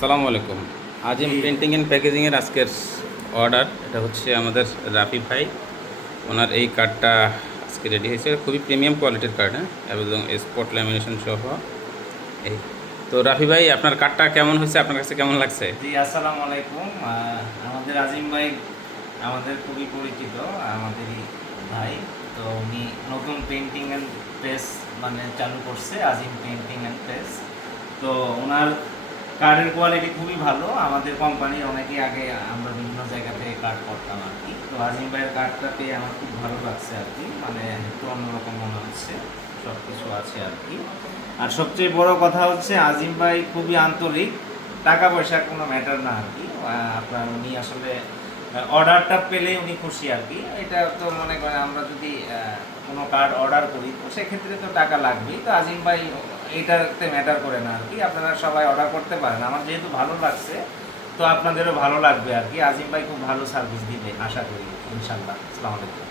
সালামু আলাইকুম। আজিম printing and প্যাকেজিংয়ের আজকের অর্ডার এটা হচ্ছে আমাদের রাফি ভাই। ওনার এই কার্ডটা আজকে রেডি হয়েছে। খুবই প্রিমিয়াম কোয়ালিটির কার্ড হ্যাঁ? এবং স্পট ল্যামিনেশন সহ। এই তো রাফি ভাই আপনার কার্ডটা কেমন হয়েছে? আপনার কাছে কেমন লাগছে? জি আসসালামু আলাইকুম। আমাদের আজিম ভাই আমাদের খুবই পরিচিত আমাদেরই ভাই। তো উনি নতুন পেন্টিং অ্যান্ড প্রেস মানে চালু করছে আজিম পেন্টিং অ্যান্ড প্রেস তো ওনার কার্ডের কোয়ালিটি খুবই ভালো। আমাদের কোম্পানির অনেকেই আগে আমরা বিভিন্ন জায়গা থেকে কার্ড করতাম আর কি। তো আজিম ভাইয়ের কার্ডটা পেয়ে আমার খুব ভালো লাগছে আর কি। মানে একটু অন্যরকম মনে হচ্ছে। সব কিছু আছে আর কি। আর সবচেয়ে বড় কথা হচ্ছে আজিম ভাই খুবই আন্তরিক। টাকা পয়সার কোনো ম্যাটার না আর কি। আপনার উনি আসলে অর্ডারটা পেলে উনি খুশি আর কি। এটা তো মনে করেন আমরা যদি কোনো কার্ড অর্ডার করি, তো সেক্ষেত্রে তো টাকা লাগবেই। তো আজিম ভাই এটাতে ম্যাটার করে না আর কি আপনারা সবাই অর্ডার করতে পারেন। আমার যেহেতু ভালো লাগছে, তো আপনাদেরও ভালো লাগবে আর কি আজিম ভাই খুব ভালো সার্ভিস দিবে, আশা করি, ইনশাল্লাহ। আসসালামু আলাইকুম।